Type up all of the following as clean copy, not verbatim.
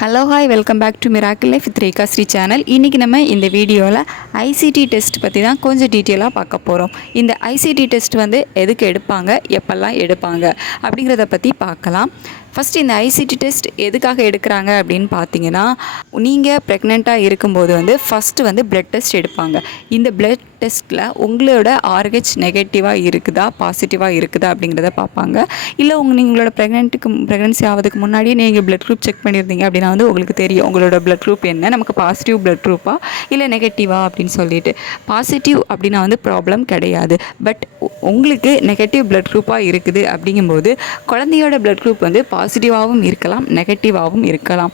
Hello hi welcome back to miracle life with Rekha Sri channel. இன்றைக்கி நம்ம இந்த வீடியோவில் ஐசிடி டெஸ்ட் பற்றி தான் கொஞ்சம் டீட்டெயிலாக பார்க்க போகிறோம். இந்த ஐசிடி டெஸ்ட் எதுக்கு எடுப்பாங்க, எப்பெல்லாம் எடுப்பாங்க அப்படிங்கிறத பற்றி பார்க்கலாம். ஃபஸ்ட்டு இந்த ஐசிடி டெஸ்ட் எதுக்காக எடுக்கிறாங்க அப்படின்னு பார்த்தீங்கன்னா, நீங்கள் ப்ரெக்னெண்ட்டாக இருக்கும்போது ஃபஸ்ட்டு பிளட் டெஸ்ட் எடுப்பாங்க. இந்த பிளட் டெஸ்ட்டில் உங்களோட ஆர்ஹெச் நெகட்டிவாக இருக்குதா பாசிட்டிவாக இருக்குதா அப்படிங்கிறத பார்ப்பாங்க. இல்லை நீங்களோட ப்ரெக்னென்சி ஆகிறதுக்கு முன்னாடியே நீங்கள் பிளட் குரூப் செக் பண்ணியிருந்தீங்க அப்படின்னா உங்களுக்கு தெரியும் உங்களோட பிளட் குரூப் என்ன, நமக்கு பாசிட்டிவ் பிளட் குரூப்பா இல்லை நெகட்டிவா அப்படின்னு சொல்லிட்டு. பாசிட்டிவ் அப்படின்னா ப்ராப்ளம் கிடையாது. பட் உங்களுக்கு நெகட்டிவ் பிளட் குரூப்பாக இருக்குது அப்படிங்கும்போது குழந்தையோட பிளட் குரூப் பாசிட்டிவாகவும் இருக்கலாம், நெகட்டிவாகவும் இருக்கலாம்.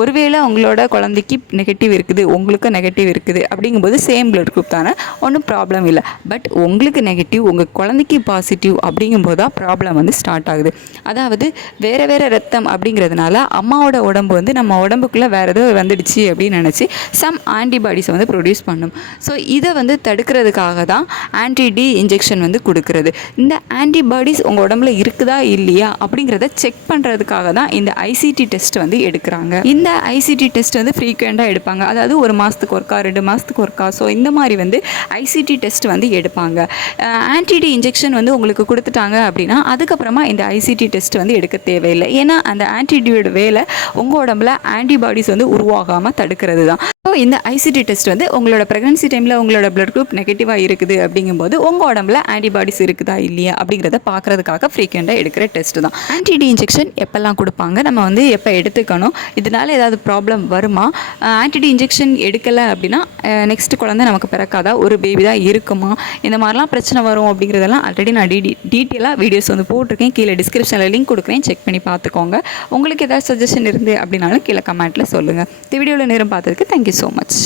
ஒருவேளை உங்களோட குழந்தைக்கு நெகட்டிவ் இருக்குது, உங்களுக்கு நெகட்டிவ் இருக்குது அப்படிங்கும்போது சேம் பிளட் குரூப் தானே, ஒன்றும் ப்ராப்ளம் இல்லை. பட் உங்களுக்கு நெகட்டிவ், உங்கள் குழந்தைக்கு பாசிட்டிவ் அப்படிங்கும்போது தான் ப்ராப்ளம் ஸ்டார்ட் ஆகுது. அதாவது வேறு வேறு ரத்தம் அப்படிங்கிறதுனால அம்மாவோட உடம்பு நம்ம உடம்புக்குள்ளே வேறு ஏதோ வந்துடுச்சு அப்படின்னு நினச்சி சம் ஆன்டிபாடிஸை ப்ரொடியூஸ் பண்ணும். ஸோ இதை தடுக்கிறதுக்காக தான் ஆன்டி-டி இன்ஜெக்ஷன் கொடுக்குறது. இந்த ஆன்டிபாடிஸ் உங்கள் உடம்புல இருக்குதா இல்லையா அப்படிங்கிறத செக் பண்ணுறதுக்காக தான் இந்த ஐசிடி டெஸ்ட் எடுக்கிறாங்க. இந்த ஐசிடி டெஸ்ட் ஃப்ரீக்வெண்ட்டாக எடுப்பாங்க. அதாவது ஒரு மாதத்துக்கு ஒருக்கா, 2 மாதத்துக்கு ஒருக்கா. ஸோ இந்த மாதிரி ஐசிடி டெஸ்ட் எடுப்பாங்க. ஆன்டி-டி இன்ஜெக்ஷன் உங்களுக்கு கொடுத்துட்டாங்க அப்படின்னா அதுக்கப்புறமா இந்த ஐசிடி டெஸ்ட் எடுக்க தேவையில்லை. ஏன்னா அந்த ஆன்டிடியோட வேலை உங்கள் உடம்புல ஆன்டிபாடிஸ் உருவாகாமல் தடுக்கிறது தான். ஸோ இந்த ஐசிடி டெஸ்ட் உங்களோட ப்ரெக்னன்சி டைமில் உங்களோட பிளட் குரூப் நெகட்டிவாக இருக்குது அப்படிங்கும்போது உங்கள் உடம்புல ஆன்டிபாடிஸ் இருக்குதா இல்லையா அப்படிங்கிறத பார்க்குறதுக்காக ஃப்ரீக்வெண்ட்டாக எடுக்கிற டெஸ்ட் தான். ஆன்டி-டி இன்ஜெக்ஷன் எப்போல்லாம் கொடுப்பாங்க, நம்ம எப்போ எடுத்துக்கணும், இதனால் ஏதாவது ப்ராப்ளம் வருமா, ஆன்டி-டி இன்ஜெக்ஷன் எடுக்கலை அப்படின்னா நெக்ஸ்ட் குழந்தை நமக்கு பிறக்காதா, ஒரு பேபி தான் இருக்குமா, இந்த மாதிரிலாம் பிரச்சனை வரும் அப்படிங்கிறதெல்லாம் ஆல்ரெடி நான் டீட்டெயிலாக வீடியோஸ் போட்டிருக்கேன். கீழே டிஸ்கிரிப்ஷனில் லிங்க் கொடுக்குறேன், செக் பண்ணி பார்த்துக்கோங்க. உங்களுக்கு ஏதாவது சஜஷன் இருந்து அப்படின்னாலும் கீழே கமெண்ட்டில் சொல்லுங்கள். இந்த வீடியோவில் நேரம் பார்த்ததுக்கு தேங்க்யூ ஸோ மச்.